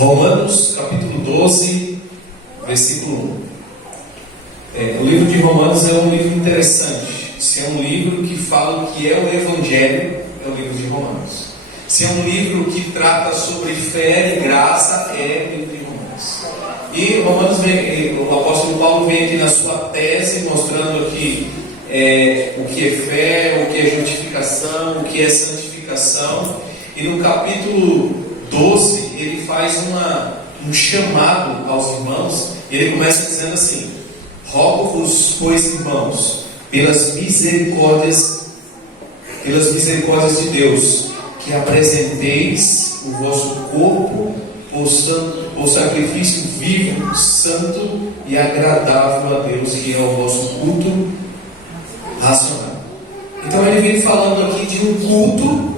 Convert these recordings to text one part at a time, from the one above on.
Romanos capítulo 12, versículo 1. O livro de Romanos é um livro interessante. Se é um livro que fala o que é o Evangelho, é o livro de Romanos. Se é um livro que trata sobre fé e graça, é o livro de Romanos. E o apóstolo Paulo vem aqui na sua tese, mostrando aqui o que é fé, o que é justificação, o que é santificação. E no capítulo 12, ele faz um chamado aos irmãos, e ele começa dizendo assim: rogo-vos, pois, irmãos, pelas misericórdias de Deus, que apresenteis o vosso corpo por sacrifício vivo, santo e agradável a Deus, que é o vosso culto racional. Então ele vem falando aqui de um culto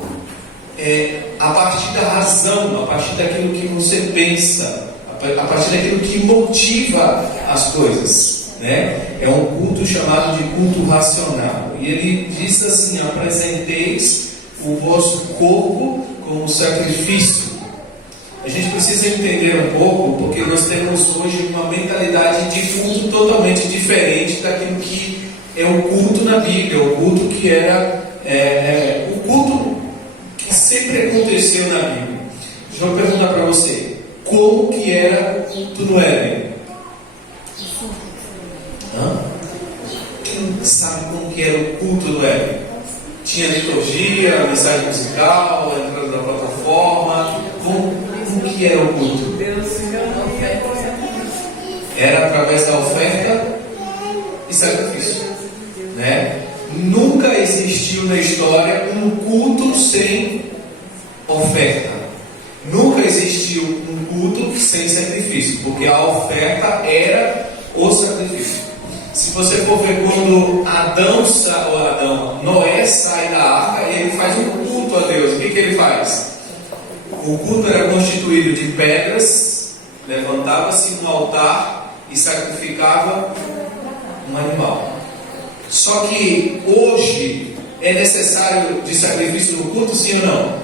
a partir da razão, a partir daquilo que você pensa, a partir daquilo que motiva as coisas, né? É um culto chamado de culto racional. E ele diz assim: apresenteis o vosso corpo como sacrifício. A gente precisa entender um pouco, porque nós temos hoje uma mentalidade de culto totalmente diferente daquilo que é o culto na Bíblia, o culto que era o culto que sempre aconteceu na Bíblia. Deixa eu perguntar para você: como que era o culto no Éden? Quem sabe como que era o culto no Éden? Tinha liturgia, mensagem musical, entrando na plataforma. Como que era o culto? Era através da oferta e sacrifício, né? Nunca existiu na história um culto sem oferta. Nunca existiu um culto sem sacrifício, porque a oferta era o sacrifício. Se você for ver quando Noé sai da arca, ele faz um culto a Deus. O que ele faz? O culto era constituído de pedras, levantava-se um altar e sacrificava um animal. Só que hoje é necessário de sacrifício no culto, sim ou não?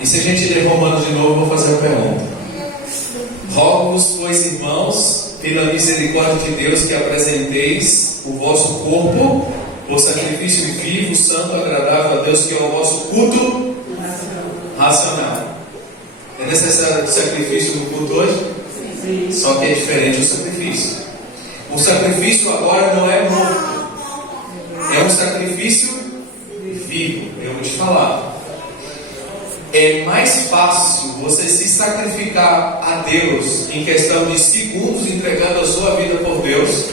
E se a gente ler Romanos de novo, eu vou fazer a pergunta. Rogo-vos, pois, irmãos, pela misericórdia de Deus, que apresenteis o vosso corpo por sacrifício vivo, santo, agradável a Deus, que é o vosso culto racional. É necessário sacrifício no culto hoje? Sim. Só que é diferente o sacrifício. O sacrifício agora não é morto, é um sacrifício vivo. Eu vou te falar. É mais fácil você se sacrificar a Deus em questão de segundos, entregando a sua vida por Deus,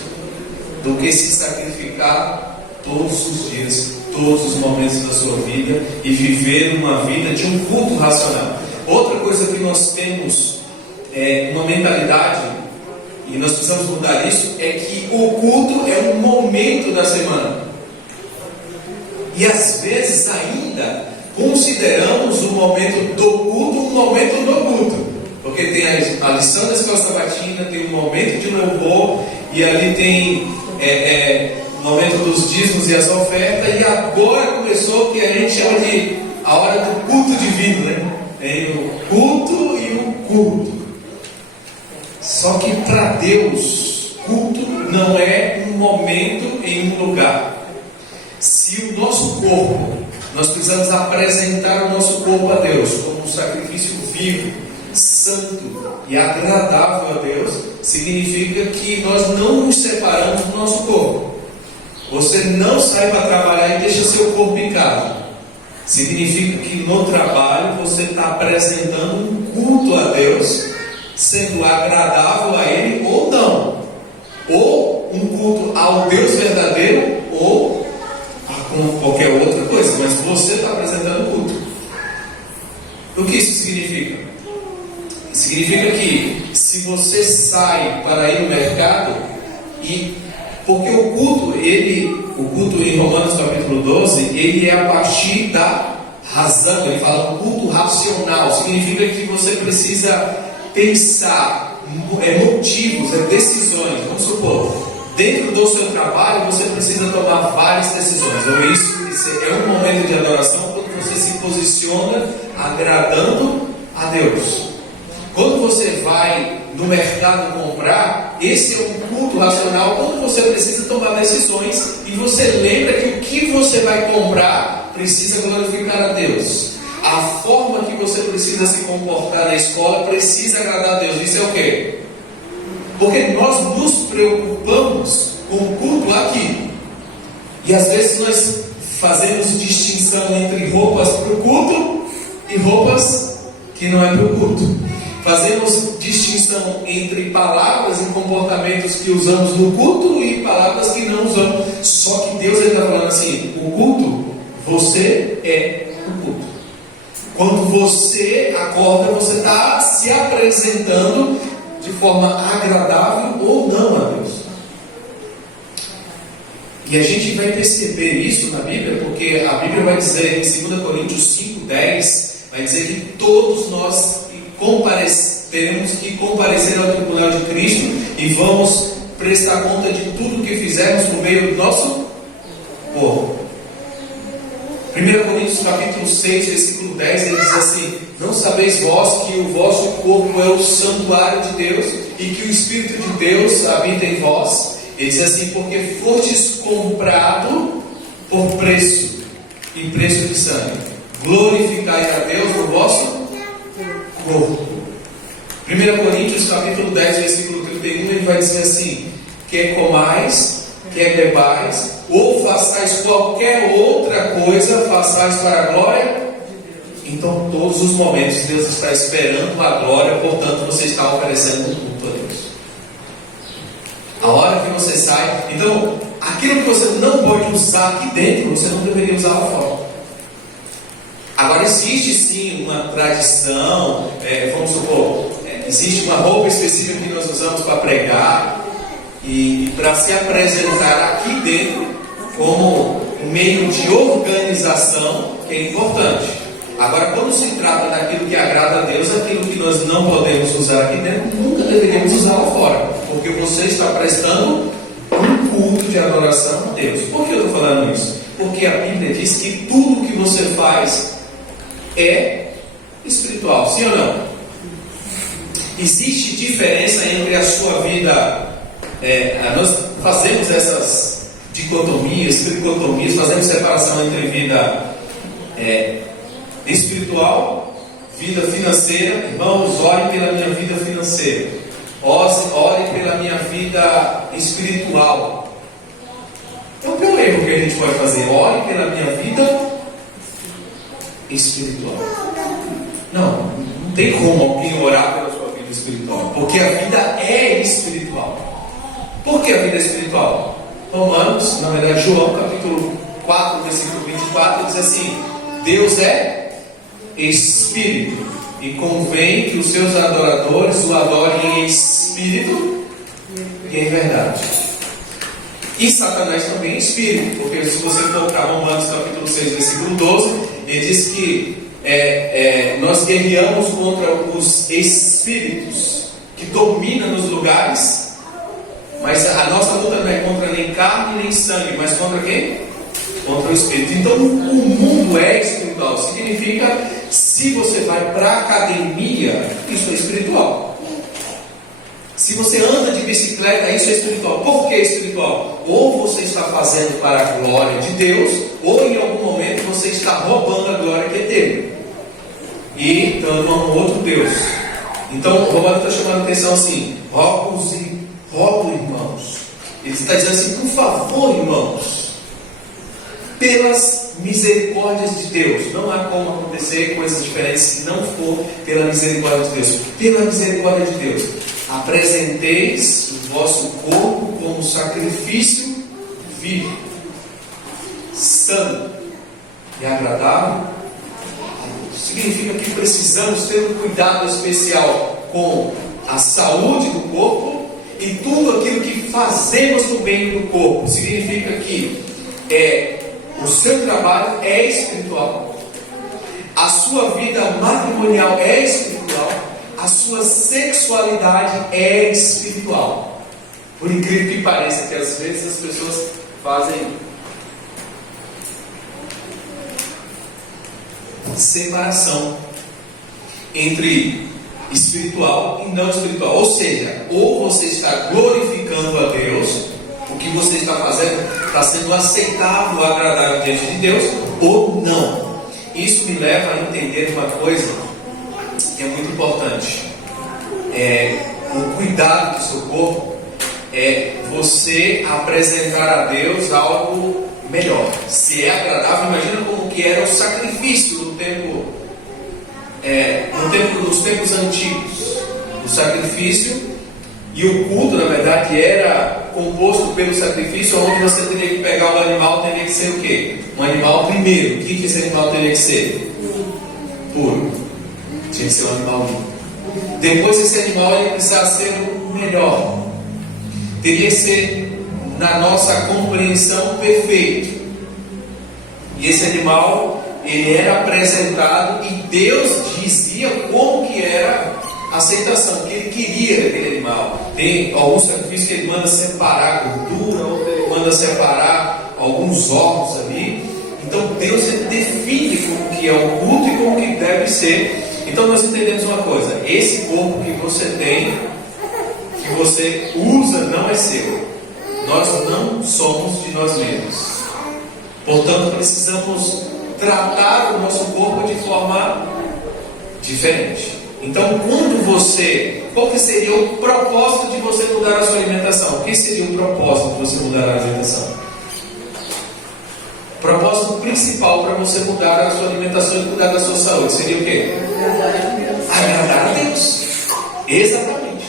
do que se sacrificar todos os dias, todos os momentos da sua vida, e viver uma vida de um culto racional. Outra coisa que nós temos uma mentalidade, e nós precisamos mudar isso, é que o culto é um momento da semana. E às vezes ainda consideramos o momento do culto um momento do culto, porque tem a lição da escola sabatina, tem um momento de louvor, e ali tem o momento dos dízimos e as ofertas, e agora começou o que a gente chama de a hora do culto divino, né? Tem o culto e o culto. Só que para Deus, culto não é um momento em um lugar. Se o nosso corpo, nós precisamos apresentar o nosso corpo a Deus como um sacrifício vivo, santo e agradável a Deus, significa que nós não nos separamos do nosso corpo. Você não sai para trabalhar e deixa seu corpo em casa. Significa que no trabalho você está apresentando um culto a Deus, sendo agradável a Ele ou não. Ou um culto ao Deus verdadeiro, ou com qualquer outra coisa, mas você está apresentando culto. O que isso significa? Significa que se você sai para ir no mercado, porque o culto em Romanos capítulo 12, ele é a partir da razão. Ele fala um culto racional, significa que você precisa pensar, motivos, decisões. Vamos supor, dentro do seu trabalho você precisa tomar várias decisões. Ou isso é um momento de adoração quando você se posiciona agradando Deus. Quando você vai no mercado comprar, esse é um culto racional quando você precisa tomar decisões e você lembra que o que você vai comprar precisa glorificar a Deus. A forma que você precisa se comportar na escola precisa agradar a Deus. Isso é o quê? Porque nós nos preocupamos com o culto aqui. E às vezes nós fazemos distinção entre roupas para o culto e roupas que não é para o culto. Fazemos distinção entre palavras e comportamentos que usamos no culto e palavras que não usamos. Só que Deus está falando assim: o culto, você é o culto. Quando você acorda, você está se apresentando de forma agradável ou não a Deus. E a gente vai perceber isso na Bíblia, porque a Bíblia vai dizer em 2 Coríntios 5:10, vai dizer que todos nós teremos que comparecer ao tribunal de Cristo e vamos prestar conta de tudo que fizermos no meio do nosso corpo. 1 Coríntios capítulo 6, versículo 10, ele diz assim: não sabeis vós que o vosso corpo é o santuário de Deus e que o Espírito de Deus habita em vós? Ele diz assim: porque fostes comprado por preço, e preço de sangue. Glorificai a Deus no vosso corpo. 1 Coríntios capítulo 10, versículo 31, ele vai dizer assim: quer comais, quer bebais, ou façais qualquer outra coisa, façais para a glória. Então, todos os momentos Deus está esperando a glória, portanto você está oferecendo um culto a Deus. A hora que você sai, então aquilo que você não pode usar aqui dentro, você não deveria usar lá fora. Agora existe sim uma tradição, vamos supor, existe uma roupa específica que nós usamos para pregar e para se apresentar aqui dentro como um meio de organização, que é importante. Agora, quando se trata daquilo que agrada a Deus, aquilo que nós não podemos usar aqui dentro, nunca deveríamos usar lá fora, porque você está prestando um culto de adoração a Deus. Por que eu estou falando isso? Porque a Bíblia diz que tudo que você faz é espiritual, sim ou não? Existe diferença entre a sua vida, nós fazemos essas dicotomias, tricotomias, fazemos separação entre vida espiritual, vida financeira. Irmãos, orem pela minha vida financeira, orem pela minha vida espiritual. É o pior erro que a gente pode fazer: orem pela minha vida espiritual. Não tem como alguém orar pela sua vida espiritual, porque a vida é espiritual. Por que a vida é espiritual? Romanos, na verdade João capítulo 4, versículo 24, diz assim: Deus é Espírito, e convém que os seus adoradores o adorem em espírito e em verdade. E Satanás também é espírito, porque se você colocar Romanos capítulo 6, versículo 12, ele diz que nós guerreamos contra os espíritos que dominam nos lugares, mas a nossa luta não é contra nem carne nem sangue, mas contra quem? Contra o Espírito. Então o mundo é espiritual. Significa, se você vai para a academia, isso é espiritual. Se você anda de bicicleta, isso é espiritual. Por que espiritual? Ou você está fazendo para a glória de Deus, ou em algum momento você está roubando a glória que é dele e dando a um outro Deus. Então o Romano está chamando a atenção assim: rogo, irmãos. Ele está dizendo assim: por favor, irmãos, pelas misericórdias de Deus. Não há como acontecer coisas diferentes se não for pela misericórdia de Deus. Pela misericórdia de Deus, apresenteis o vosso corpo como sacrifício vivo, santo e agradável. Significa que precisamos ter um cuidado especial com a saúde do corpo e tudo aquilo que fazemos no bem do corpo. Significa que o seu trabalho é espiritual, a sua vida matrimonial é espiritual, a sua sexualidade é espiritual. Por incrível que pareça, que às vezes as pessoas fazem separação entre espiritual e não espiritual. Ou seja, ou você está glorificando a Deus, o que você está fazendo está sendo aceitável, agradável diante de Deus, ou não. Isso me leva a entender uma coisa que é muito importante. O cuidado do seu corpo é você apresentar a Deus algo melhor. Se é agradável, imagina como que era o sacrifício no tempo, nos tempos antigos. O sacrifício e o culto, na verdade, era composto pelo sacrifício, onde você teria que pegar o animal, teria que ser o quê? Um animal primeiro. O que esse animal teria que ser? Puro. Tinha que ser um animal limpo. Depois esse animal ia precisar ser o melhor. Teria que ser, na nossa compreensão, perfeito. E esse animal, ele era apresentado e Deus dizia como que era a aceitação, que ele queria daquele animal. Tem alguns sacrifícios que ele manda separar a gordura, outro ele manda separar alguns órgãos ali. Então Deus define como que é o culto e como que deve ser. Então nós entendemos uma coisa: esse corpo que você tem, que você usa, não é seu. Nós não somos de nós mesmos. Portanto, precisamos tratar o nosso corpo de forma diferente. Então, qual que seria o propósito de você mudar a sua alimentação? O que seria o propósito de você mudar a alimentação? O propósito principal para você mudar a sua alimentação e cuidar da sua saúde seria o quê? Agradar a Deus. Exatamente.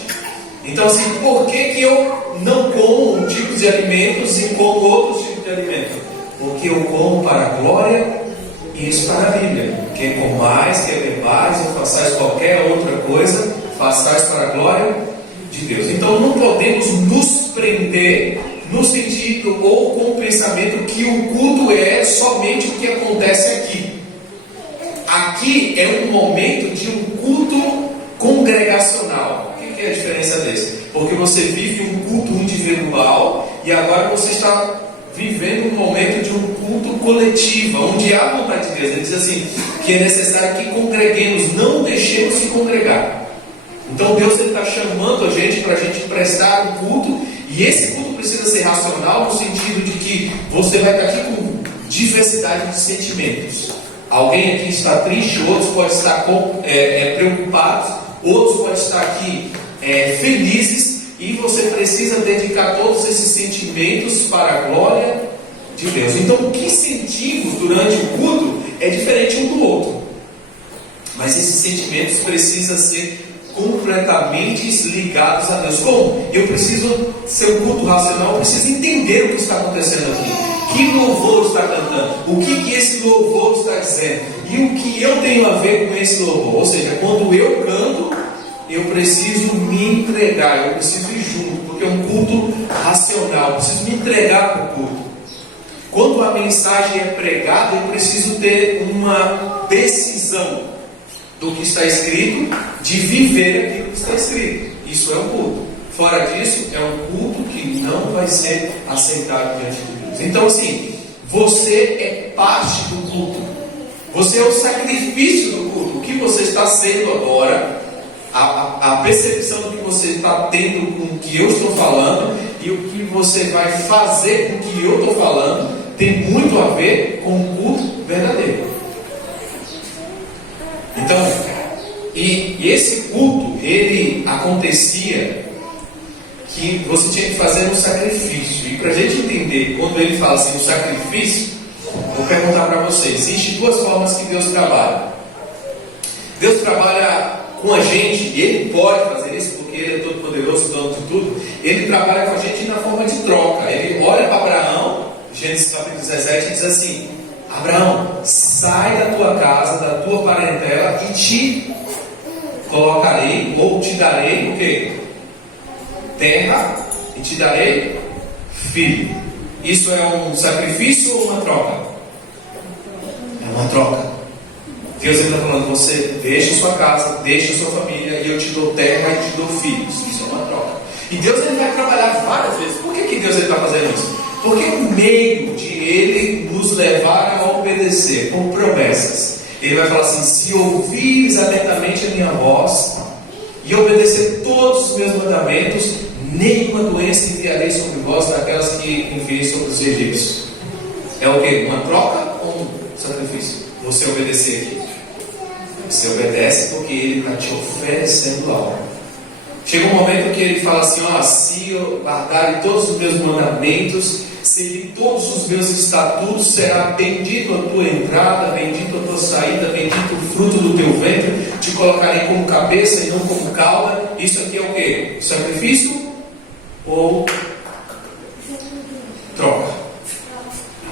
Então, assim, por que eu não como um tipo de alimentos e como outros tipos de alimentos? Porque eu como para a glória e isso para a Bíblia. Quem comais, quer bebais ou façais qualquer outra coisa, façais para a glória de Deus. Então não podemos nos prender no sentido ou com o pensamento que o culto é somente o que acontece aqui. Aqui é um momento de um culto congregacional. O que é a diferença desse? Porque você vive um culto individual e agora você está vivendo um momento de um culto coletivo, onde há vontade de Deus. Ele diz assim, que é necessário que congreguemos, não deixemos de congregar. Então Deus está chamando a gente para a gente prestar um culto, e esse culto precisa ser racional, no sentido de que você vai estar aqui com diversidade de sentimentos. Alguém aqui está triste, outros podem estar preocupados, outros podem estar aqui felizes, e você precisa dedicar todos esses sentimentos para a glória de Deus. Então, o que sentimos durante o culto é diferente um do outro. Mas esses sentimentos precisam ser completamente ligados a Deus. Como? Eu preciso ser um culto racional, eu preciso entender o que está acontecendo aqui. Que louvor está cantando? O que esse louvor está dizendo? E o que eu tenho a ver com esse louvor? Ou seja, quando eu canto, eu preciso me entregar, eu preciso ir junto, porque é um culto racional, eu preciso me entregar para o culto. Quando a mensagem é pregada, eu preciso ter uma decisão do que está escrito, de viver aquilo que está escrito. Isso é um culto. Fora disso, é um culto que não vai ser aceitado diante de Deus. Então, assim, você é parte do culto. Você é o sacrifício do culto. O que você está sendo agora, a percepção do que você está tendo com o que eu estou falando e o que você vai fazer com o que eu estou falando tem muito a ver com o culto verdadeiro. Então, e esse culto, ele acontecia que você tinha que fazer um sacrifício. E para a gente entender, quando ele fala assim, um sacrifício, vou perguntar para vocês, existem duas formas que Deus trabalha. Deus trabalha com a gente, e Ele pode fazer isso, porque Ele é todo poderoso, dono de tudo. Ele trabalha com a gente na forma de troca. Ele olha para Abraão, Gênesis capítulo 17, e diz assim: Abraão, sai da tua casa, da tua parentela, e te colocarei, ou te darei o quê? Terra, e te darei filho. Isso é um sacrifício ou uma troca? É uma troca. Deus está falando, você deixa sua casa, deixa sua família, e eu te dou terra e te dou filhos. Isso é uma troca. E Deus ele vai trabalhar várias vezes. Por que Deus está fazendo isso? Porque o meio de Ele nos levar a obedecer com promessas. Ele vai falar assim: se ouvires atentamente a minha voz e obedecer todos os meus mandamentos, nenhuma doença enviarei sobre vós daquelas que enviei sobre os egípcios. É o que? Uma troca ou um sacrifício? Você obedecer aqui. Você obedece porque Ele está te oferecendo algo. Chega um momento que Ele fala assim: ó, se eu guardar todos os meus mandamentos, seguir todos os meus estatutos, será bendito a tua entrada, bendito a tua saída, bendito o fruto do teu ventre, te colocarei como cabeça e não como cauda. Isso aqui é o que? Sacrifício ou troca?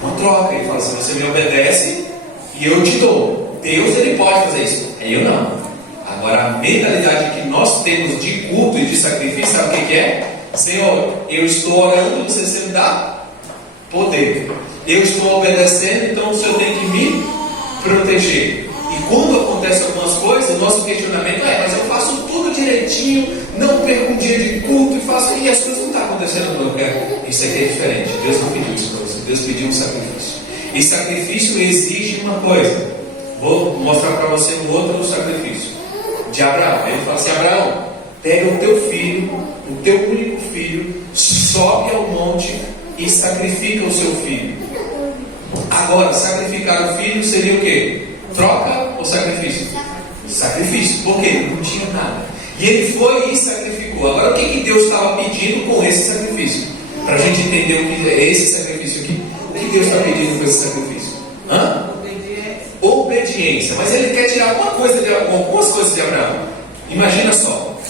É uma troca. Ele fala assim: você me obedece e eu te dou. Deus, Ele pode fazer isso, eu não. Agora, a mentalidade que nós temos de culto e de sacrifício, sabe o que é? Senhor, eu estou orando, você me dá poder. Eu estou obedecendo, então o Senhor tem que me proteger. E quando acontecem algumas coisas, o nosso questionamento é: mas eu faço tudo direitinho, não perco um dia de culto e as coisas não estão acontecendo no lugar. Isso aqui é diferente. Deus não pediu isso para você. Deus pediu um sacrifício. E sacrifício exige uma coisa. Vou mostrar para você um outro sacrifício de Abraão. Ele fala assim: Abraão, pega o teu filho, o teu único filho, sobe ao monte e sacrifica o seu filho. Agora, sacrificar o filho seria o quê? Troca ou sacrifício? Sacrifício. Por quê? Não tinha nada. E ele foi e sacrificou. Agora, o que Deus estava pedindo com esse sacrifício? Para a gente entender o que é esse sacrifício aqui. O que Deus está pedindo com esse sacrifício? Obediência. Mas Ele quer tirar algumas coisas de Abraão. Imagina só.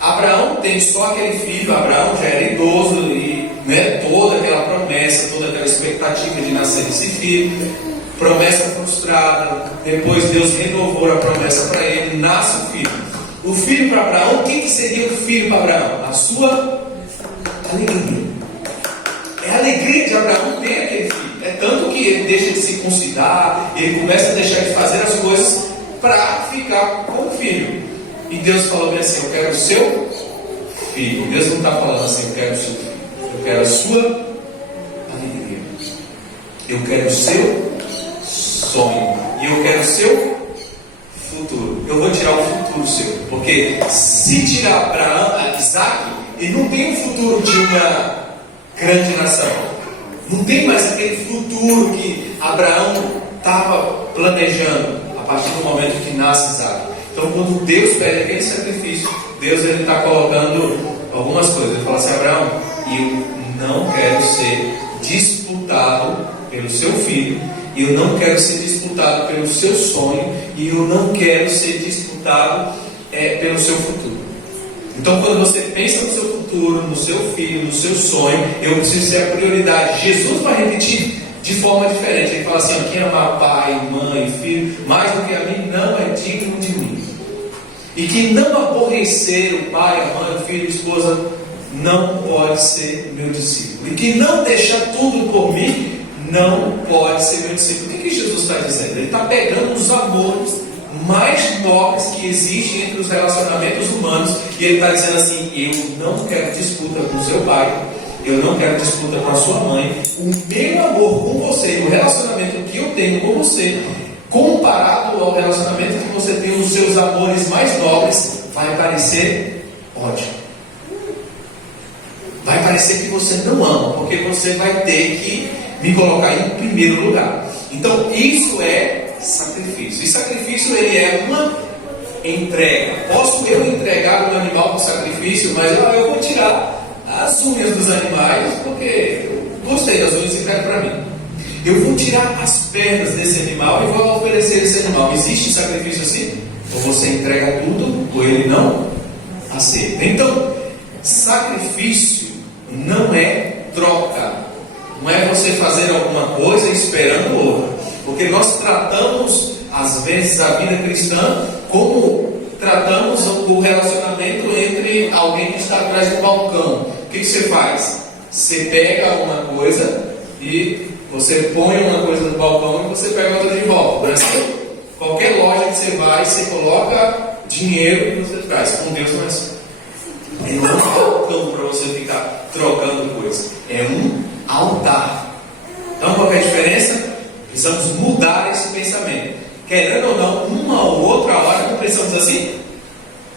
Abraão tem só aquele filho. Abraão já era idoso e toda aquela promessa, toda aquela expectativa de nascer esse filho, promessa frustrada. Depois Deus renovou a promessa para ele, nasce o filho. O filho para Abraão, o que seria o filho para Abraão? A sua alegria. É a alegria de Abraão ter aquele filho. É tanto que ele deixa de circuncidar, ele começa a deixar de fazer as coisas para ficar com o filho. E Deus falou bem assim: eu quero o seu filho. Deus não está falando assim: eu quero o seu filho. Eu quero a sua alegria. Eu quero o seu sonho. E eu quero o seu futuro. Eu vou tirar o futuro seu. Porque se tirar Abraão, Isaac, ele não tem o futuro de uma grande nação. Não tem mais aquele futuro que Abraão estava planejando a partir do momento que nasce Isaac. Então, quando Deus pede aquele sacrifício, Deus está colocando algumas coisas. Ele fala assim: Abraão, eu não quero ser disputado pelo seu filho, eu não quero ser disputado pelo seu sonho, e eu não quero ser disputado pelo seu futuro. Então, quando você pensa no seu futuro, no seu filho, no seu sonho, eu preciso ser a prioridade. Jesus vai repetir de forma diferente. Ele fala assim: quem amar pai, mãe, filho, mais do que a mim, não é digno de mim. E que não aborrecer o pai, a mãe, o filho, a esposa, não pode ser meu discípulo. E que não deixar tudo por mim, não pode ser meu discípulo. O que Jesus está dizendo? Ele está pegando os amores mais nobres que existem entre os relacionamentos humanos, e ele está dizendo assim: eu não quero disputa com seu pai, eu não quero disputa com a sua mãe. O meu amor com você, o relacionamento que eu tenho com você, comparado ao relacionamento que você tem, os seus amores mais nobres, vai parecer ódio. Vai parecer que você não ama, porque você vai ter que me colocar em primeiro lugar. Então, isso é sacrifício. E sacrifício, ele é uma entrega. Posso eu entregar um animal para sacrifício, mas eu vou tirar as unhas dos animais, porque eu gostei das unhas e quero para mim. Eu vou tirar as pernas desse animal e vou oferecer esse animal. Existe sacrifício assim? Ou você entrega tudo, ou ele não aceita. Então, sacrifício não é troca. Não é você fazer alguma coisa esperando outra. Porque nós tratamos, às vezes, a vida cristã como tratamos o relacionamento entre alguém que está atrás do balcão. O que você faz? Você pega alguma coisa e você põe uma coisa no balcão e você pega outra de volta. Qualquer loja que você vai, você coloca dinheiro e você traz. Com Deus não é assim. Ele não é um balcão para você ficar trocando coisas. É um altar. Então, qual é a diferença? Precisamos mudar esse pensamento. querendo ou não, uma ou outra hora, não pensamos assim?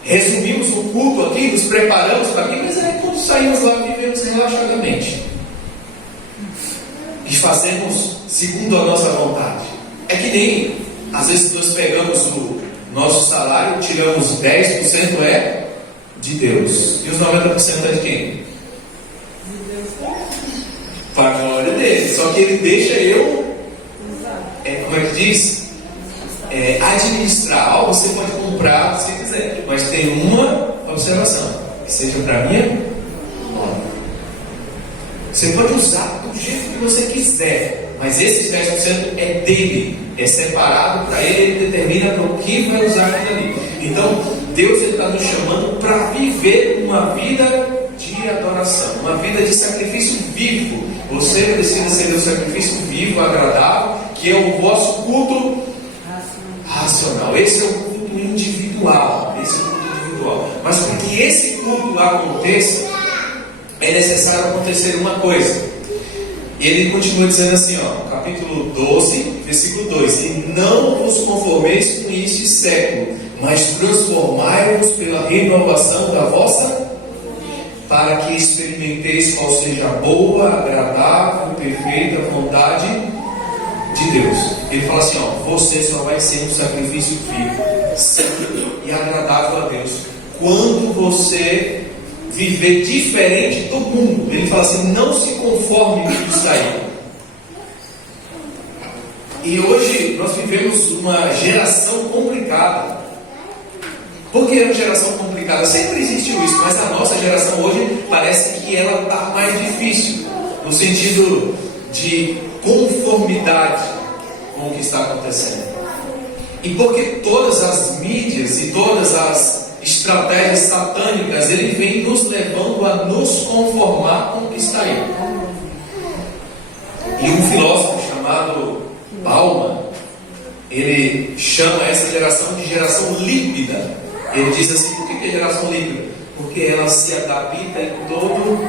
Resumimos o culto aqui, nos preparamos para aqui, mas aí quando saímos lá, vivemos relaxadamente. E fazemos segundo a nossa vontade. É que nem, às vezes nós pegamos o nosso salário, tiramos 10% é de Deus. E os 90% é de quem? Para a glória dele. Só que ele deixa eu, como é que diz? Administrar. Você pode comprar se quiser, mas tem uma observação: que seja para minha glória. Você pode usar do jeito que você quiser, mas esses 10% é dele, é separado para ele, ele determina para o que vai usar aquilo ali. Então Deus está nos chamando para viver uma vida de adoração, uma vida de sacrifício vivo. Você precisa ser um sacrifício vivo, agradável, que é o vosso culto racional. Esse é o culto individual. Mas para que esse culto aconteça, é necessário acontecer uma coisa. Ele continua dizendo assim, capítulo 12, versículo 2: e não vos conformeis com este século, mas transformai-vos pela renovação da vossa, para que experimenteis qual seja a boa, agradável e perfeita vontade de Deus. Ele fala assim, você só vai ser um sacrifício vivo, santo e agradável a Deus quando você viver diferente do mundo. Ele fala assim, não se conforme com isso aí. E hoje nós vivemos uma geração complicada. Por que é uma geração complicada? Sempre existiu isso, mas a nossa geração hoje parece que ela está mais difícil, no sentido de conformidade com o que está acontecendo. E porque todas as mídias e todas as estratégias satânicas, ele vem nos levando a nos conformar com o que está aí. E um filósofo chamado Bauman, ele chama essa geração de geração líquida. Ele diz assim, por que é geração líquida? Porque ela se adapta em todo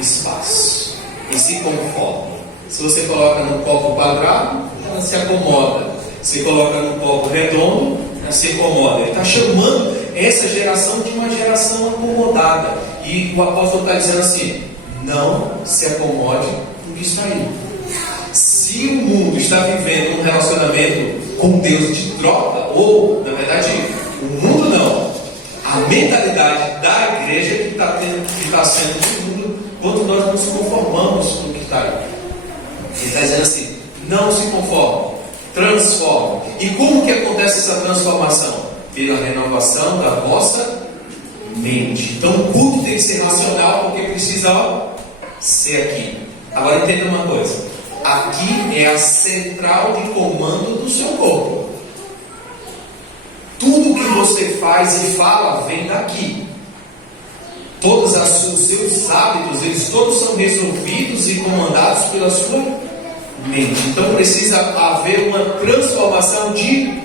espaço e se conforma. Se você coloca num copo quadrado, ela se acomoda. Se coloca num copo redondo, ela se acomoda. Ele está chamando essa geração de uma geração acomodada. E o apóstolo está dizendo assim, não se acomode com o que está aí. Se o mundo está vivendo um relacionamento com Deus de troca, ou, na verdade, o mundo não, a mentalidade da igreja que está sendo do mundo, quando nós nos conformamos com o que está aí. Ele está dizendo assim, não se conforme, transforme. E como que acontece essa transformação? Pela renovação da vossa mente. Então o culto tem que ser racional, porque precisa ser aqui. Agora entenda uma coisa, aqui é a central de comando do seu corpo. Tudo que você faz e fala vem daqui. Todos os seus hábitos, eles todos são resolvidos e comandados pela sua mente. Então precisa haver uma transformação de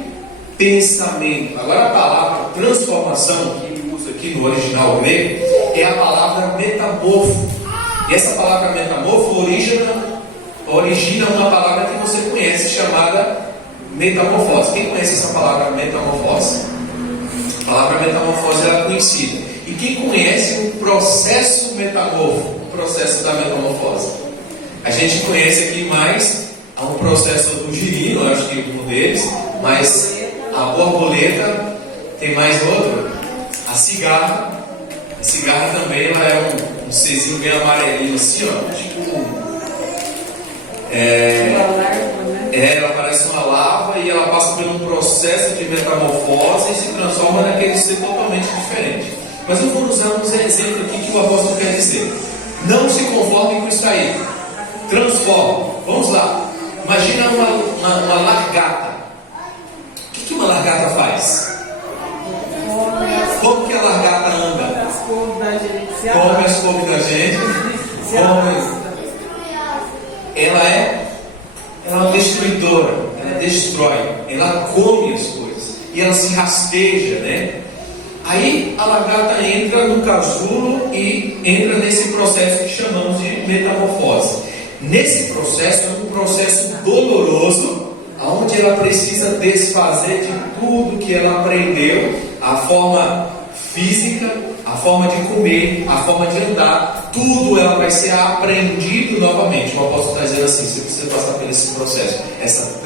pensamento. Agora a palavra transformação, que ele usa aqui no original grego, é a palavra metamorfo. E essa palavra metamorfo origina uma palavra que você conhece, chamada metamorfose. Quem conhece essa palavra metamorfose? A palavra metamorfose é conhecida. E quem conhece o processo metamorfo, o processo da metamorfose? A gente conhece aqui mais um processo do girino, acho que um deles, mas a borboleta tem mais outro, a cigarra. A cigarra também ela é um Czinho bem amarelinho assim, tipo ela parece uma larva e ela passa por um processo de metamorfose e se transforma naquele ser totalmente diferente. Mas eu vou usar um exemplo aqui que o apóstolo quer dizer. Não se conforme com isso aí, transforme. Vamos lá, imagina uma largata. O que uma largata faz? Como que a largata anda? Come as couves da gente. Ela é uma destruidora. Ela destrói. Ela come as coisas. E ela se rasteja, né? Aí a largata entra no casulo e entra nesse processo que chamamos de metamorfose. Nesse processo é um processo doloroso, onde ela precisa desfazer de tudo que ela aprendeu, a forma física, a forma de comer, a forma de andar, tudo ela vai ser aprendido novamente. O apóstolo está dizendo assim: você precisa passar por esse processo, essa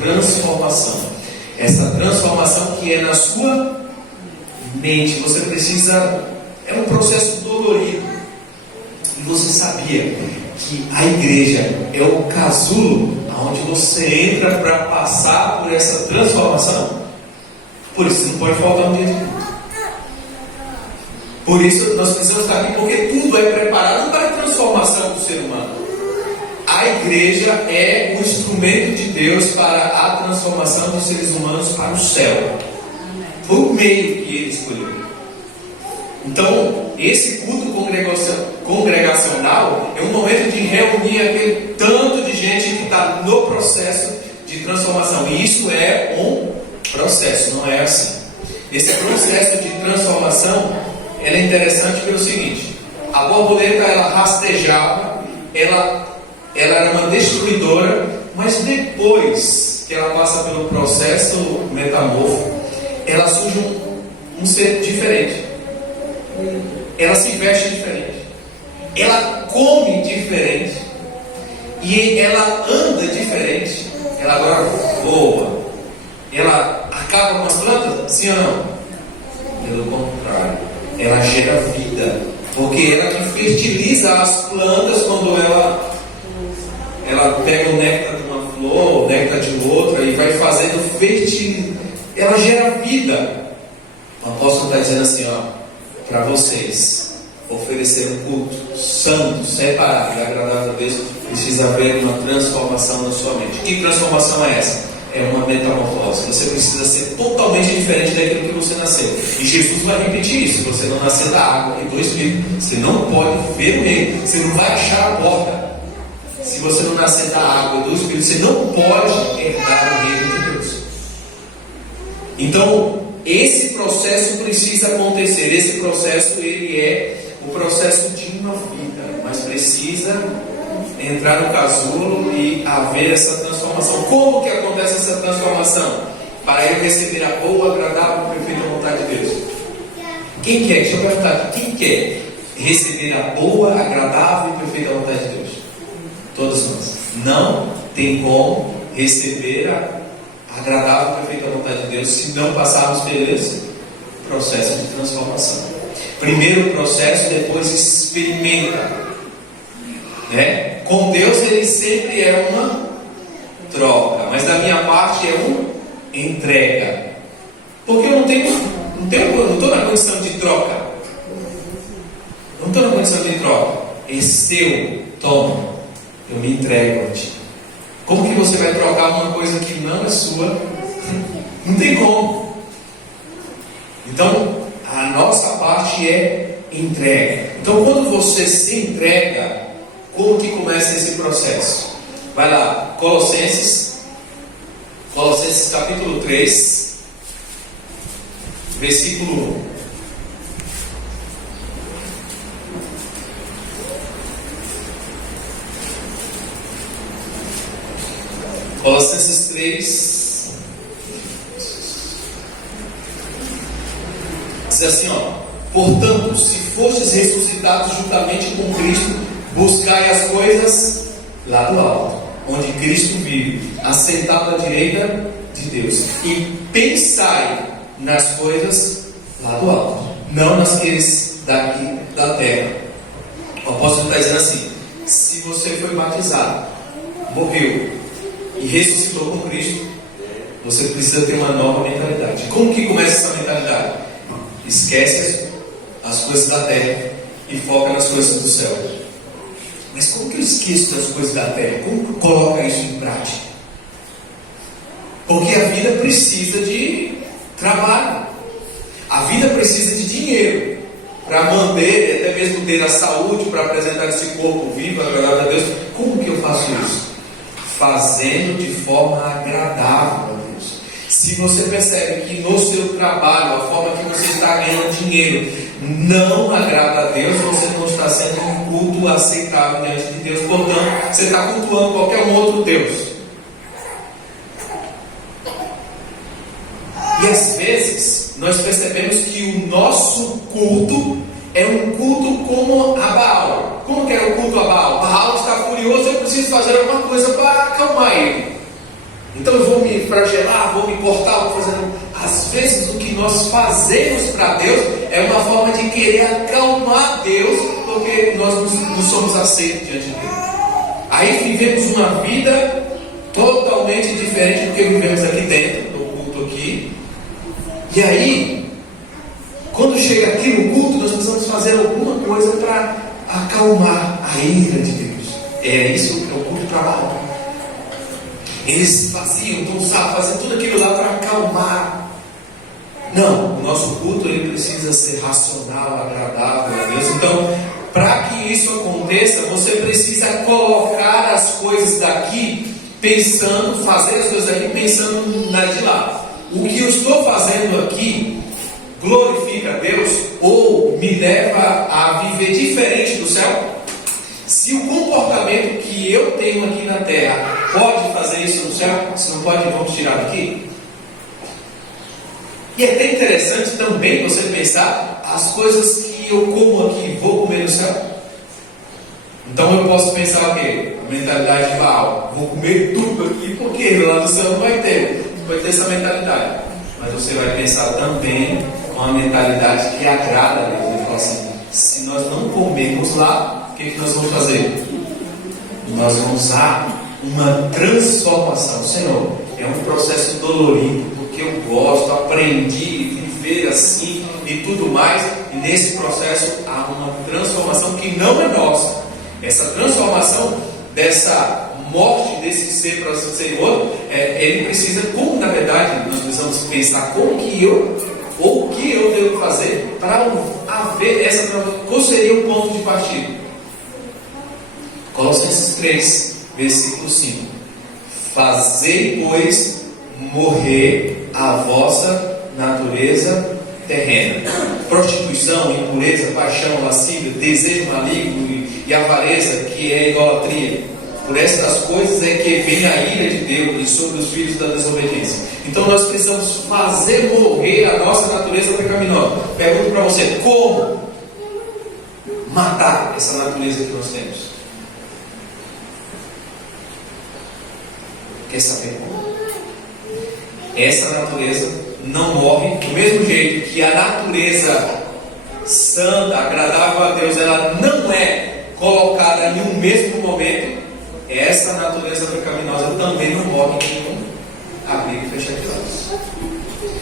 transformação que é na sua mente. Você precisa, é um processo dolorido. E você sabia que a igreja é o casulo onde você entra para passar por essa transformação? Por isso não pode faltar um dia de culto. Por isso nós precisamos estar aqui, porque tudo é preparado para a transformação do ser humano. A igreja é o instrumento de Deus para a transformação dos seres humanos para o céu. Foi o meio que ele escolheu. Então, esse culto congregacional é um momento de reunir aquele tanto de gente que está no processo de transformação. E isso é um processo, não é assim. Esse processo de transformação é interessante pelo seguinte: a borboleta ela rastejava, ela era uma destruidora, mas depois que ela passa pelo processo metamorfo, ela surge um ser diferente. Ela se veste diferente, ela come diferente, e ela anda diferente. Ela agora voa. Ela acaba com as plantas? Sim ou não? Pelo contrário, ela gera vida, porque ela que fertiliza as plantas. Quando ela pega o néctar de uma flor, o néctar de outra, e vai fazendo fertilidade, ela gera vida. O apóstolo está dizendo assim, para vocês oferecer um culto santo, separado e agradável a Deus, precisa haver uma transformação na sua mente. Que transformação é essa? É uma metamorfose. Você precisa ser totalmente diferente daquilo que você nasceu. E Jesus vai repetir isso: você não nascer da água e do Espírito, você não pode ver o reino, você não vai achar a porta. Se você não nascer da água e do Espírito, você não pode herdar o reino de Deus. Então, esse processo precisa acontecer. Esse processo, ele é o processo de uma vida, mas precisa entrar no casulo e haver essa transformação. Como que acontece essa transformação? Para eu receber a boa, agradável e perfeita vontade de Deus. Quem quer? Deixa eu perguntar aqui. Quem quer receber a boa, agradável e perfeita vontade de Deus? Todos nós. Não tem como receber a agradável e perfeita vontade de Deus se não passarmos pelo esse processo de transformação. Primeiro o processo, depois experimenta, né? Com Deus ele sempre é uma troca, mas da minha parte é uma entrega, porque eu não estou na condição de troca. Não estou na condição de troca. É seu, toma, eu me entrego a ti. Como que você vai trocar uma coisa que não é sua? Não tem como. Então, a nossa parte é entrega. Então, quando você se entrega, como que começa esse processo? Vai lá, Colossenses capítulo 3, versículo 1. Colossenses 3 diz assim, portanto, se fostes ressuscitados juntamente com Cristo, buscai as coisas lá do alto, onde Cristo vive, assentado à direita de Deus, e pensai nas coisas lá do alto, não nas que daqui da terra. O apóstolo está dizendo assim: se você foi batizado, morreu e ressuscitou com Cristo, você precisa ter uma nova mentalidade. Como que começa essa mentalidade? Esquece as coisas da terra e foca nas coisas do céu. Mas como que eu esqueço das coisas da terra? Como que eu coloco isso em prática? Porque a vida precisa de trabalho, a vida precisa de dinheiro para manter, até mesmo ter a saúde para apresentar esse corpo vivo, agradável a Deus. Como que eu faço isso? Fazendo de forma agradável a Deus. Se você percebe que no seu trabalho, a forma que você está ganhando dinheiro não agrada a Deus, você não está sendo um culto aceitável diante de Deus. Portanto, você está cultuando qualquer um outro Deus. E às vezes nós percebemos que o nosso culto é um culto como a Baal. Como que é o culto a Baal? Baal está furioso, eu preciso fazer alguma coisa para acalmar ele. Então eu vou me flagelar, vou me cortar, vou fazer. Às vezes o que nós fazemos para Deus é uma forma de querer acalmar Deus, porque nós não somos aceitos diante dele. Aí vivemos uma vida totalmente diferente do que vivemos aqui dentro, do culto aqui. E aí, quando chega aqui no culto, nós precisamos fazer alguma coisa para acalmar a ira de Deus. É isso que é o culto trabalho. Eles faziam tudo aquilo lá para acalmar. Não, o nosso culto ele precisa ser racional, agradável a Deus. Então, para que isso aconteça, você precisa colocar as coisas daqui pensando, fazer as coisas daqui pensando na de lá. O que eu estou fazendo aqui glorifica a Deus ou me leva a viver diferente do céu? Se o comportamento que eu tenho aqui na terra pode fazer isso no céu, se não pode, vamos tirar daqui. E é até interessante também você pensar as coisas que eu como aqui, vou comer no céu. Então eu posso pensar o quê? A mentalidade de Baal, vou comer tudo aqui porque lá no céu não vai ter essa mentalidade. Mas você vai pensar também uma mentalidade que agrada a Deus. Ele fala assim, se nós não comermos lá, o que nós vamos fazer? Nós vamos usar uma transformação. Senhor, é um processo dolorido, porque eu gosto, aprendi a viver assim e tudo mais, e nesse processo há uma transformação que não é nossa. Essa transformação dessa morte desse ser para ser outro, ele precisa, como na verdade nós precisamos pensar como que eu, ou o que eu devo fazer para haver essa transformação. Qual seria o ponto de partida? Colossenses 3, versículo 5. Fazei, pois, morrer a vossa natureza terrena. Prostituição, impureza, paixão, lascívia, desejo maligno e avareza, que é idolatria. Por estas coisas é que vem a ira de Deus e sobre os filhos da desobediência. Então nós precisamos fazer morrer a nossa natureza pecaminosa. Pergunto para você, como matar essa natureza que nós temos? Quer saber como? Essa natureza não morre do mesmo jeito que a natureza santa, agradável a Deus, ela não é colocada em um mesmo momento. Essa natureza pecaminosa também não morre em um abrir e fechar de olhos.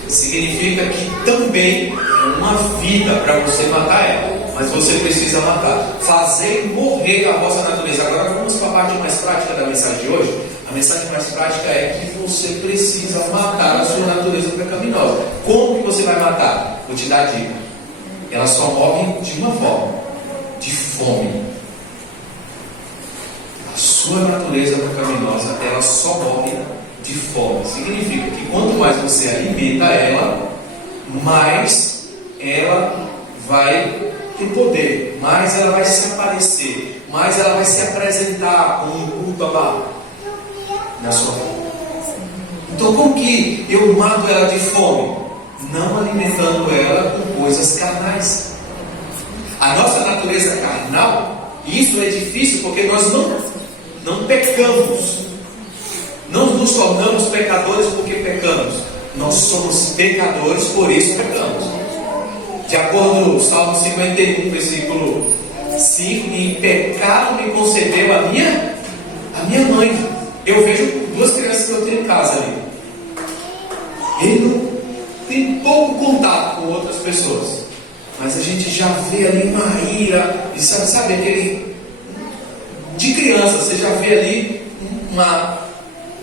Significa que também é uma vida para você matar ela, mas você precisa matar. Fazer morrer a vossa natureza. Agora vamos para a parte mais prática da mensagem de hoje. A mensagem mais prática é que você precisa matar a sua natureza pecaminosa. Como que você vai matar? Vou te dar a dica. Ela só morre de uma forma: de fome. A sua natureza pecaminosa, ela só morre de fome. Significa que quanto mais você alimenta ela, mais ela vai ter poder, mais ela vai se aparecer, mais ela vai se apresentar como um culto a Baal na sua vida. Então como que eu mato ela de fome? Não alimentando ela com coisas carnais. A nossa natureza carnal, isso é difícil porque nós não pecamos, não nos tornamos pecadores porque pecamos. Nós somos pecadores, por isso pecamos. De acordo com o Salmo 51, versículo 5, em pecado me concebeu a minha mãe. Eu vejo duas crianças que eu tenho em casa ali. Ele não tem pouco contato com outras pessoas, mas a gente já vê ali uma ira, e sabe aquele de criança, você já vê ali uma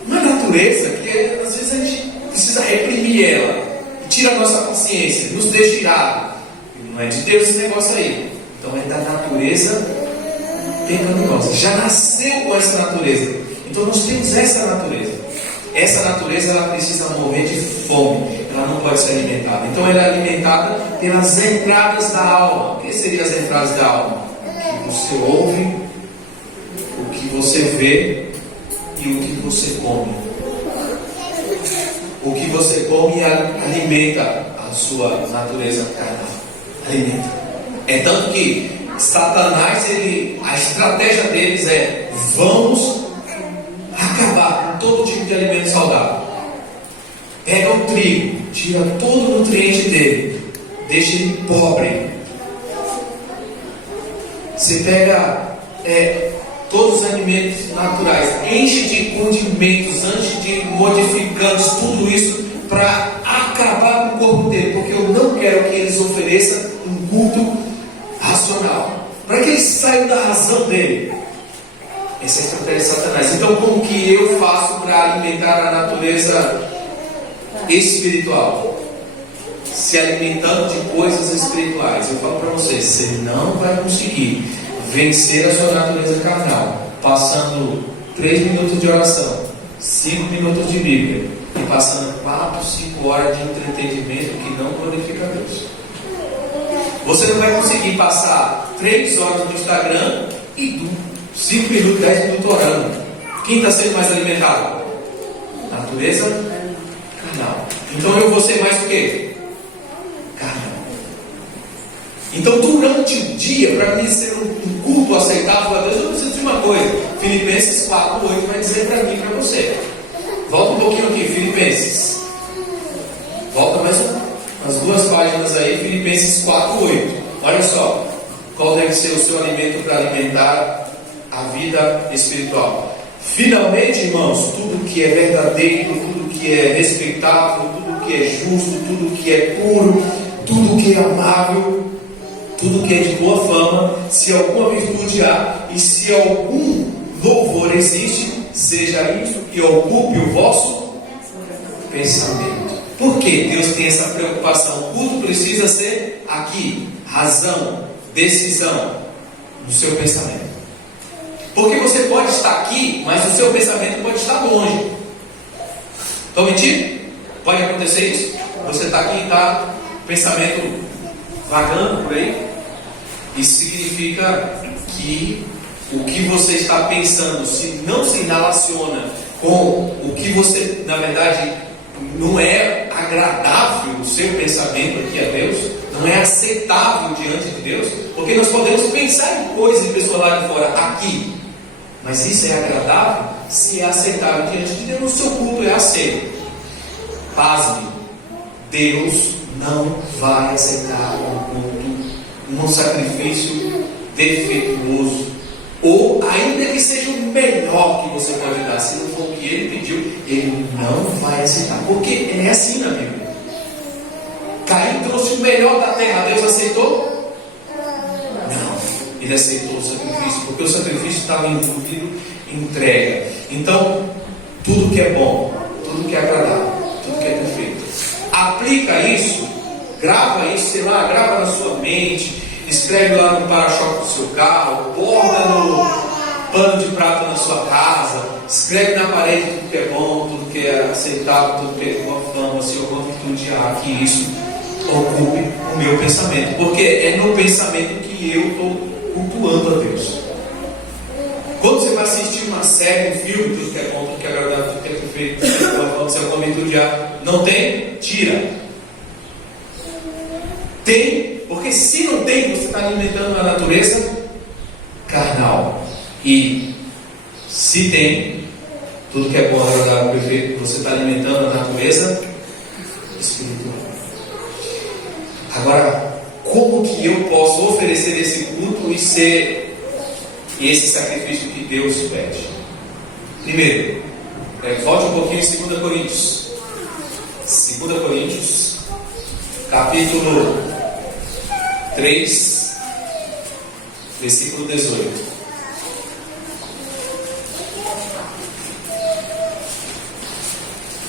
natureza que às vezes a gente precisa reprimir ela, e tira a nossa paciência, nos deixa irado. Não é de Deus esse negócio aí. Então é da natureza pecaminosa. Já nasceu com essa natureza. Então nós temos essa natureza. Essa natureza ela precisa morrer de fome. Ela não pode ser alimentada. Então ela é alimentada pelas entradas da alma. O que seriam as entradas da alma? O que você ouve, o que você vê e o que você come. o que você come alimenta a sua natureza carnal. Alimenta. É tanto que Satanás, a estratégia deles é: vamos acabar com todo tipo de alimento saudável. Pega o trigo, tira todo o nutriente dele, deixa ele pobre. Você pega todos os alimentos naturais, enche de condimentos, enche de modificantes, tudo isso para acabar com o corpo dele, porque eu não quero que eles ofereçam um culto racional, para que eles saiam da razão dele. Essa é a estratégia de Satanás. Então, como que eu faço para alimentar a natureza espiritual? Se alimentando de coisas espirituais. Eu falo para vocês, você não vai conseguir vencer a sua natureza carnal passando 3 minutos de oração, 5 minutos de Bíblia e passando 4, 5 horas de entretenimento que não glorifica a Deus. Você não vai conseguir passar 3 horas no Instagram e 5 minutos, 10 minutos orando. Quem está sendo mais alimentado? Natureza carnal. Então eu vou ser mais o quê? Então, durante o dia, para mim ser um culto aceitável a Deus, eu preciso de uma coisa. Filipenses 4:8 vai dizer para mim e para você. Volta um pouquinho aqui, Filipenses. Volta mais umas 2 páginas aí, Filipenses 4:8. Olha só, qual deve ser o seu alimento para alimentar a vida espiritual. Finalmente, irmãos, tudo que é verdadeiro, tudo que é respeitável, tudo que é justo, tudo que é puro, tudo que é amável, tudo que é de boa fama, se alguma virtude há e se algum louvor existe, seja isso que ocupe o vosso pensamento. Por que Deus tem essa preocupação? O culto precisa ser aqui, razão, decisão do seu pensamento. Porque você pode estar aqui, mas o seu pensamento pode estar longe. Estou mentindo? Pode acontecer isso? Você está aqui e está pensamento vagando por aí. Isso significa que o que você está pensando não se relaciona com o que você, na verdade, não é agradável o seu pensamento aqui a Deus, não é aceitável diante de Deus, porque nós podemos pensar em coisas de pessoas lá de fora aqui, mas isso é agradável se é aceitável diante de Deus, o seu culto é aceito. Pasme, Deus não vai aceitar um culto, um sacrifício defeituoso, ou ainda que seja o melhor que você pode dar, se não for o que ele pediu, ele não vai aceitar, porque é assim na Bíblia. Caim trouxe o melhor da terra, Deus aceitou? Não, ele aceitou o sacrifício, porque o sacrifício estava envolvido em entrega. Então, tudo que é bom, tudo que é agradável, tudo que é perfeito, aplica isso, grava isso, sei lá, grava na sua mente, escreve lá no para-choque do seu carro, borda no pano de prata na sua casa, escreve na parede tudo que é bom, tudo que é aceitável, tudo que é de boa fama, se alguma virtude há, que isso ocupe o meu pensamento, porque é no pensamento que eu estou cultuando a Deus. Quando você vai assistir uma série, um filme, tudo que é bom, tudo que é agradável, tudo que é perfeito, se alguma virtude há, não tem? Tira. Tem, porque se não tem, você está alimentando a natureza carnal. E se tem, tudo que é bom, agradável, perfeito, você está alimentando a natureza espiritual. Agora, como que eu posso oferecer esse culto e ser esse sacrifício que Deus pede? Primeiro, volte um pouquinho em 2 Coríntios. 2 Coríntios, capítulo 3, versículo 18.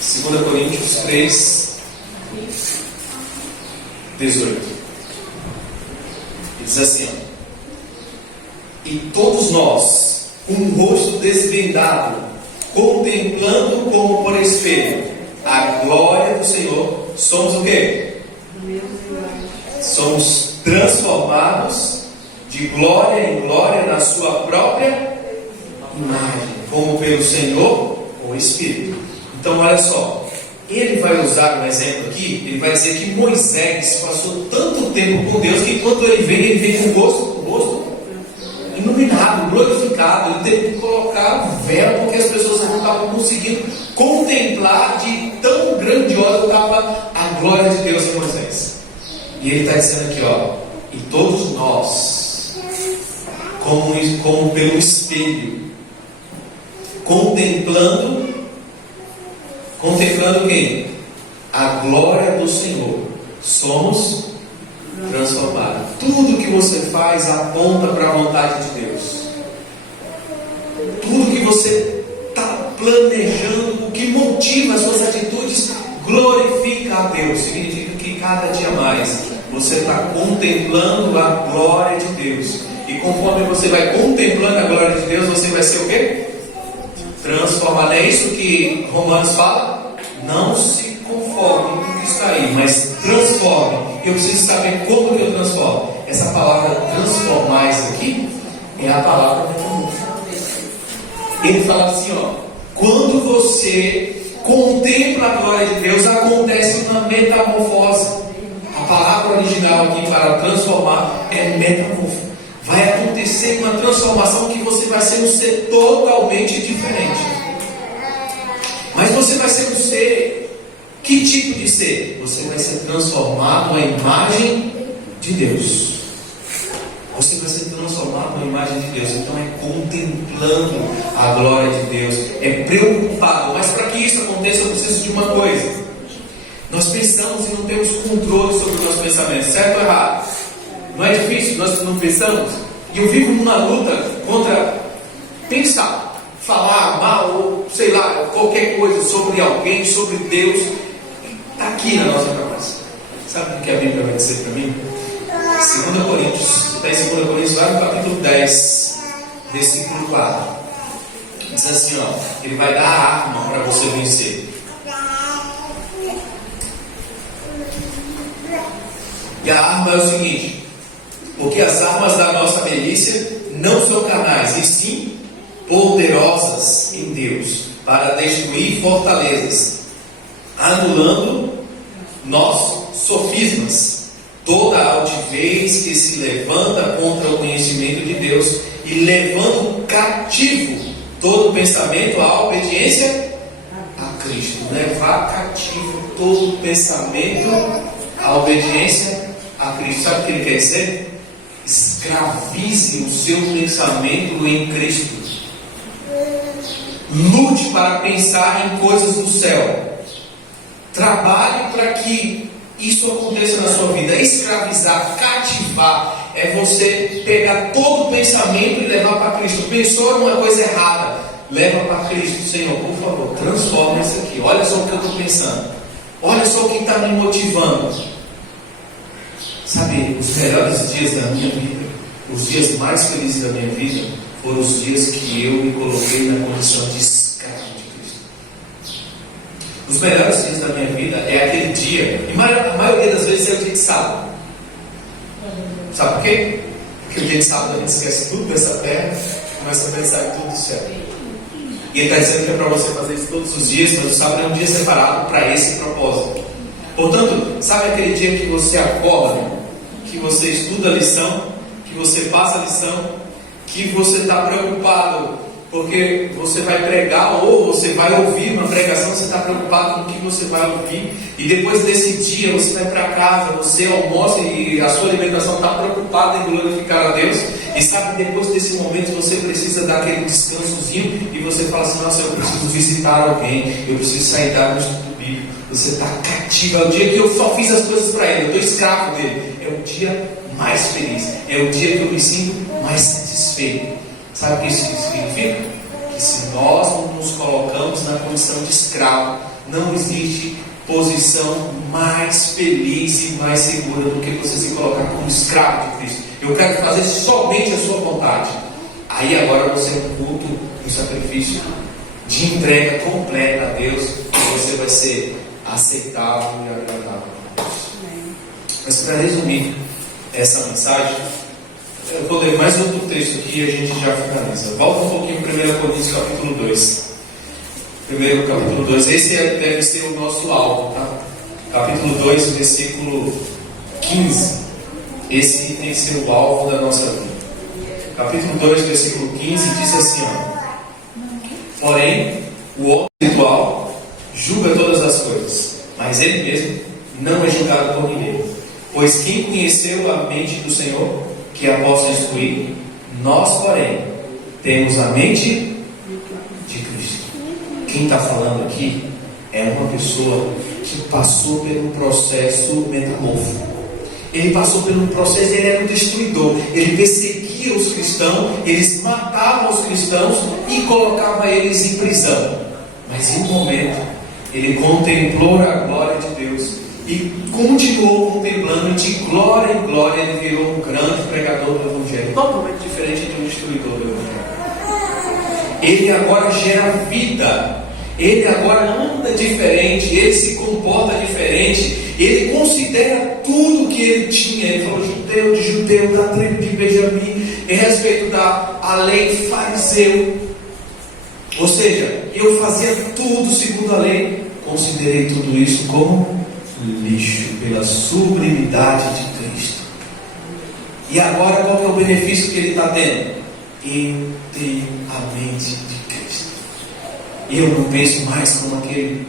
Segunda Coríntios 3, 18. Diz assim: e todos nós, com o rosto desvendado, contemplando como por espelho a glória do Senhor, somos o quê? Somos transformados de glória em glória na sua própria imagem, como pelo Senhor o Espírito. Então olha só, ele vai usar um exemplo aqui, ele vai dizer que Moisés passou tanto tempo com Deus que quando ele vem com o rosto iluminado, glorificado. Ele teve que colocar um véu porque as pessoas não estavam conseguindo contemplar de tão grandiosa estava a glória de Deus em Moisés. E ele está dizendo aqui, ó, e todos nós, como pelo espelho, contemplando quem? A glória do Senhor, somos transformados. Tudo que você faz aponta para a vontade de Deus. Tudo que você está planejando, o que motiva as suas atitudes, glorifica a Deus. Significa que cada dia mais você está contemplando a glória de Deus. E conforme você vai contemplando a glória de Deus, você vai ser o quê? Transformado. É isso que Romanos fala? Não se conforme com o que está aí, mas transforme. Eu preciso saber como que eu transformo. Essa palavra transformar aqui é a palavra metamorfose. Ele fala assim, ó, quando você contempla a glória de Deus, acontece uma metamorfose. A palavra original aqui para transformar é metamorfose. Vai acontecer uma transformação que você vai ser um ser totalmente diferente. Mas você vai ser um ser, que tipo de ser? Você vai ser transformado à imagem de Deus. Você vai ser transformado à imagem de Deus. Então é contemplando a glória de Deus, é preocupado. Mas para que isso aconteça, eu preciso de uma coisa. Nós pensamos e não temos controle sobre os nossos pensamentos, certo ou errado? Não é difícil, nós não pensamos. E eu vivo numa luta contra pensar, falar mal, ou sei lá, qualquer coisa sobre alguém, sobre Deus. Está aqui na nossa cabeça. Sabe o que a Bíblia vai dizer para mim? 2 Coríntios, está em 2 Coríntios, lá no capítulo 10, versículo 4. Diz assim, ó, ele vai dar a arma para você vencer. E a arma é o seguinte: porque as armas da nossa milícia não são carnais, e sim poderosas em Deus, para destruir fortalezas, anulando nossos sofismas, toda a altivez que se levanta contra o conhecimento de Deus, e levando cativo todo pensamento à obediência a Cristo. Levar cativo todo pensamento à obediência a Cristo. Sabe o que ele quer dizer? Escravize o seu pensamento em Cristo. Lute para pensar em coisas do céu. Trabalhe para que isso aconteça na sua vida. Escravizar, cativar, é você pegar todo o pensamento e levar para Cristo. Pensou numa coisa errada, leva para Cristo. Senhor, por favor, transforma isso aqui. Olha só o que eu estou pensando. Olha só o que está me motivando. Sabe, os melhores dias da minha vida, os dias mais felizes da minha vida, foram os dias que eu me coloquei na condição de escravo de Cristo. Os melhores dias da minha vida é aquele dia, e a maioria das vezes é o dia de sábado. Sabe por quê? Porque o dia de sábado a gente esquece tudo dessa terra e começa a pensar em tudo do céu. E ele está dizendo que é para você fazer isso todos os dias, mas o sábado é um dia separado para esse propósito. Portanto, sabe aquele dia que você acorda, que você estuda a lição, que você passa a lição, que você está preocupado porque você vai pregar ou você vai ouvir uma pregação, você está preocupado com o que você vai ouvir, e depois desse dia você vai para casa, você almoça e a sua alimentação está preocupada em glorificar a Deus, e sabe, depois desse momento você precisa dar aquele descansozinho e você fala assim: nossa, eu preciso visitar alguém, eu preciso sair da estudo bíblico. Você está cativo. É o dia que eu só fiz as coisas para Ele, eu estou escravo dele. É o dia mais feliz, é o dia que eu me sinto mais satisfeito. Sabe o que isso significa? Que se nós não nos colocamos na condição de escravo, não existe posição mais feliz e mais segura do que você se colocar como escravo de Cristo. Eu quero fazer somente a sua vontade. Aí agora você é um culto, um sacrifício de entrega completa a Deus, e você vai ser aceitável e agradável a Deus. Mas para resumir essa mensagem, eu vou ler mais outro texto aqui e a gente já finaliza. Volta um pouquinho para 1 Coríntios capítulo 2. Primeiro capítulo 2, esse deve ser o nosso alvo, tá? Capítulo 2, versículo 15. Esse tem que ser o alvo da nossa vida. Capítulo 2, versículo 15 diz assim, ó: porém, o homem espiritual julga todas as coisas, mas ele mesmo não é julgado por ninguém. Pois quem conheceu a mente do Senhor, que a possa instruir? Nós, porém, temos a mente de Cristo. Quem está falando aqui é uma pessoa que passou pelo processo metamorfo. Ele passou pelo processo, ele era um destruidor. Ele perseguia os cristãos, eles matavam os cristãos e colocava eles em prisão. Mas em um momento, ele contemplou a glória de Deus e continuou contemplando, de glória em glória, ele virou um grande pregador do Evangelho, totalmente diferente de um destruidor do Evangelho. Ele agora gera vida, ele agora anda diferente, ele se comporta diferente, ele considera tudo que ele tinha. Ele falou judeu de judeu, da tribo de Benjamim, em respeito da lei fariseu. Ou seja, eu fazia tudo segundo a lei, considerei tudo isso como lixo pela sublimidade de Cristo. E agora qual é o benefício que ele está tendo? Eu tenho a mente de Cristo. Eu não penso mais como aquele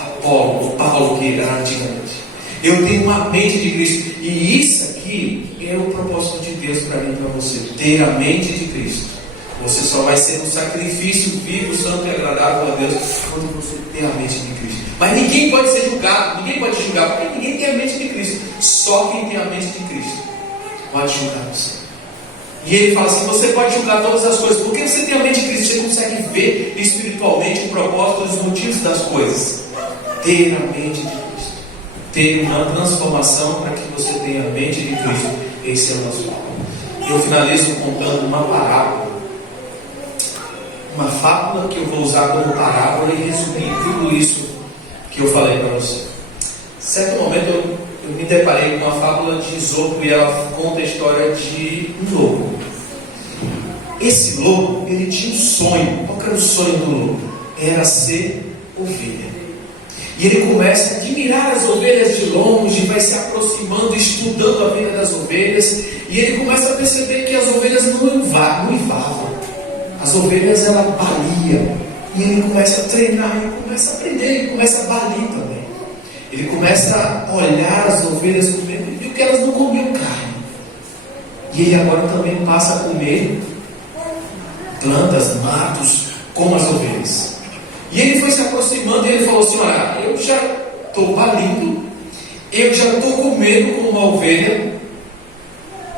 Apolo ou Paulo que era antigamente. Eu tenho uma mente de Cristo. E isso aqui é o propósito de Deus para mim e para você. Ter a mente de Cristo. Você só vai ser um sacrifício vivo, santo e agradável a Deus quando você tem a mente de Cristo. Mas ninguém pode ser julgado, ninguém pode julgar, porque ninguém tem a mente de Cristo. Só quem tem a mente de Cristo pode julgar você. E ele fala assim: você pode julgar todas as coisas, porque você tem a mente de Cristo, você consegue ver espiritualmente o propósito e os motivos das coisas. Ter a mente de Cristo, ter uma transformação para que você tenha a mente de Cristo. Esse é o nosso alvo. Eu finalizo contando uma parábola. Uma fábula que eu vou usar como parábola e resumir tudo isso que eu falei para você. Certo momento eu me deparei com uma fábula de Esopo e ela conta a história de um lobo. Esse lobo, ele tinha um sonho. Qual era o sonho do lobo? Era ser ovelha. E ele começa a admirar as ovelhas de longe, vai se aproximando, estudando a vida das ovelhas, e ele começa a perceber que as ovelhas não uivavam. As ovelhas, ela balia. E ele começa a treinar, ele começa a aprender, ele começa a balir também. Ele começa a olhar as ovelhas comendo, e viu que elas não comiam carne. E ele agora também passa a comer plantas, matos, como as ovelhas. E ele foi se aproximando e ele falou assim: olha, eu já estou balindo, eu já estou comendo como uma ovelha.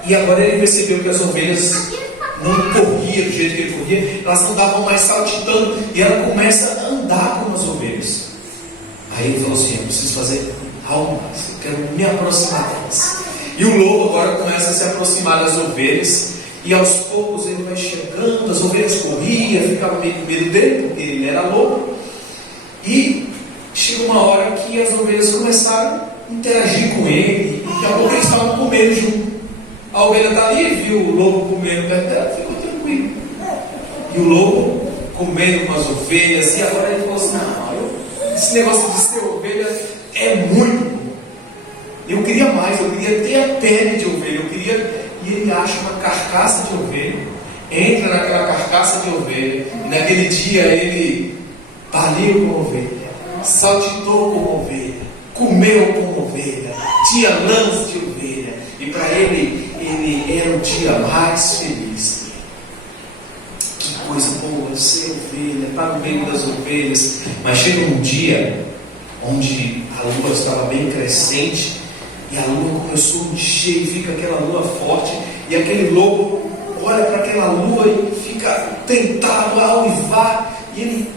E agora ele percebeu que as ovelhas não corria do jeito que ele corria, elas não estavam mais saltitando, e ela começa a andar como as ovelhas. Aí ele falou assim: eu preciso fazer algo mais, eu quero me aproximar delas. E o lobo agora começa a se aproximar das ovelhas, e aos poucos ele vai chegando, as ovelhas corriam, ficavam meio com medo dele, porque ele era lobo. E chega uma hora que as ovelhas começaram a interagir com ele, e daqui a pouco eles estavam comendo junto. A ovelha está ali, viu o lobo comendo perto dela, ficou tranquilo. E o lobo comendo com as ovelhas, e agora ele falou assim: não, esse negócio de ser ovelha é muito bom. Eu queria mais, eu queria ter a pele de ovelha, eu queria. E ele acha uma carcaça de ovelha, entra naquela carcaça de ovelha, e naquele dia ele baliu como ovelha, saltitou como ovelha, comeu como ovelha, tinha lãs de ovelha, e para ele era o dia mais feliz. Que coisa boa ser ovelha, estar no meio das ovelhas. Mas chega um dia onde a lua estava bem crescente, e a lua começou a encher, e fica aquela lua forte, e aquele lobo olha para aquela lua e fica tentado a uivar, e ele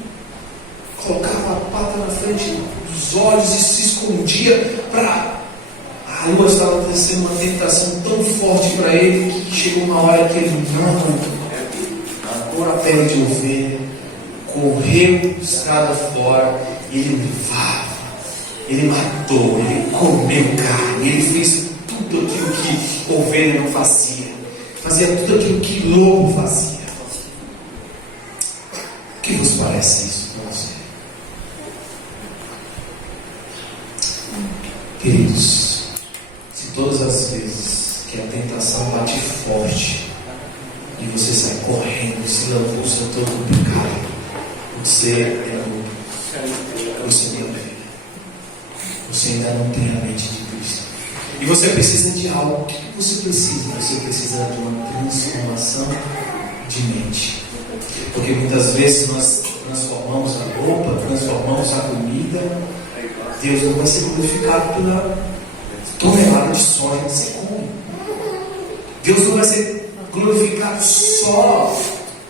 colocava a pata na frente dos olhos e se escondia para... A lua estava tecendo uma tentação tão forte para ele, que chegou uma hora que ele pôr a pele de ovelha, correu estrada fora, e ele uivava. Ele matou, ele comeu carne, ele fez tudo aquilo que ovelha não fazia, fazia tudo aquilo que lobo fazia. O que vos parece isso, irmãos? Queridos, se todas as vezes que a tentação bate forte e você sai correndo, se lambuça todo o pecado, você é louco, você não é. Você ainda não tem a mente de Cristo. E você precisa de algo. O que você precisa? Você precisa de uma transformação de mente. Porque muitas vezes nós transformamos a roupa, transformamos a comida. Deus não vai ser glorificado pela tonelada de soja que você come. Deus não vai ser glorificado só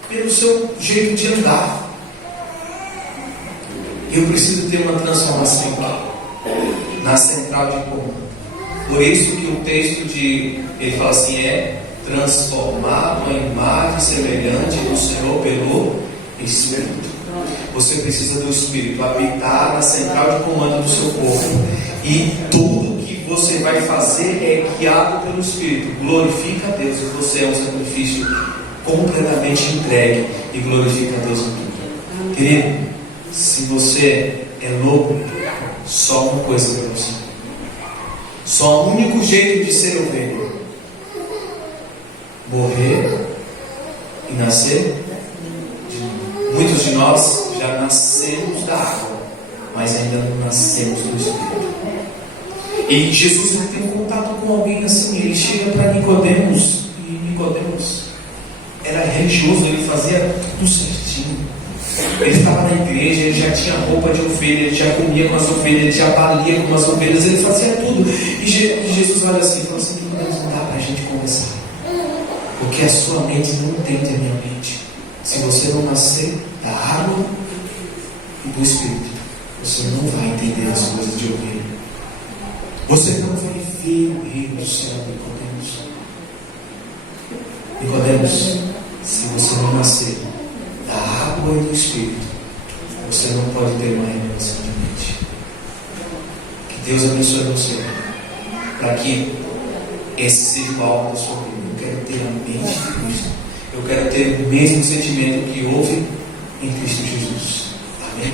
pelo seu jeito de andar. Eu preciso ter uma transformação na central de comando. Por isso que o texto ele fala assim, transformado a imagem semelhante do Senhor pelo Espírito. Você precisa do Espírito habitar na central de comando do seu corpo. E tudo que você vai fazer é guiado pelo Espírito. Glorifica a Deus e você é um sacrifício completamente entregue e glorifica a Deus em tudo. Querido, se você é louco, só uma coisa para você. Só o único jeito de ser ovelha: morrer e nascer de novo. Muitos de nós já nascemos da água, mas ainda não nascemos do Espírito. E Jesus tem um contato com alguém assim. Ele chega para Nicodemos, e Nicodemos era religioso, ele fazia tudo certinho. Ele estava na igreja, ele já tinha roupa de ovelha, ele já comia com as ovelhas, ele já balia com as ovelhas, ele fazia tudo. E Jesus olha assim e fala assim: não dá para a gente conversar, porque a sua mente não entende a minha mente. Se você não nascer da água e do Espírito, você não vai entender as coisas de ovelha. Você não vai ver o reino do céu, Nicodemos. Se você não nascer da água e do Espírito, você não pode ter uma revelação de mente. Que Deus abençoe você, para que esse seja o alvo da sua vida. Eu quero ter a mente de Cristo. Eu quero ter o mesmo sentimento que houve em Cristo Jesus. Amém?